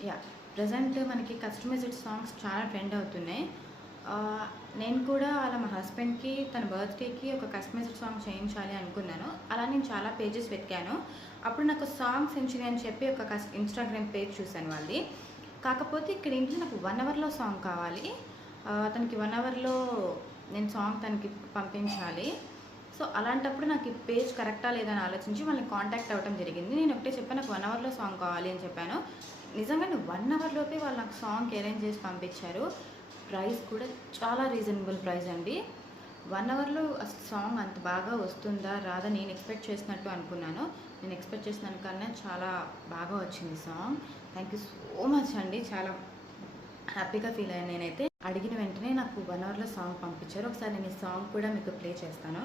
Yeah! Present మనకి customized songs చాలా trend అవుతున్నాయి. నేను కూడా అలా మా హస్బెండ్‌కి తన బర్త్‌డేకి ఒక కస్టమైజ్డ్ సాంగ్ చేయించాలి అనుకున్నాను. అలా నేను చాలా పేజెస్ వెతికాను. అప్పుడు నాకు సాంగ్ సెంచురీ అని చెప్పి ఒక ఇన్‌స్టాగ్రామ్ పేజ్ చూసాను వాళ్ళది. కాకపోతే ఇక్కడ ఏంటంటే నాకు 1 అవర్‌లో సాంగ్ కావాలి. తనకి 1 అవర్‌లో నేను సాంగ్ తనకి పంపించాలి. సో, అలాంటప్పుడు నాకు ఈ పేజ్ కరెక్టా లేదా అని ఆలోచించి వాళ్ళని కాంటాక్ట్ అవ్వడం జరిగింది. నేను ఒకటే చెప్పాను, నాకు 1 అవర్‌లో సాంగ్ కావాలి అని చెప్పాను. నిజంగానే 1 అవర్ లోపే వాళ్ళు నాకు సాంగ్ అరేంజ్ చేసి పంపించారు. ప్రైస్ కూడా చాలా రీజనబుల్ ప్రైస్ అండి. 1 అవర్‌లో అసలు సాంగ్ అంత బాగా వస్తుందా? రాదా? నేను ఎక్స్‌పెక్ట్ చేసినట్టు అనుకున్నాను. నేను ఎక్స్‌పెక్ట్ చేసిన దానికన్నా చాలా బాగా వచ్చింది song. Thank you so much అండి. చాలా హ్యాపీగా ఫీల్ అయ్యాను నేనైతే. అడిగిన వెంటనే నాకు 1 అవర్‌లో సాంగ్ పంపించారు. ఒకసారి నేను ఈ సాంగ్ కూడా మీకు ప్లే చేస్తాను.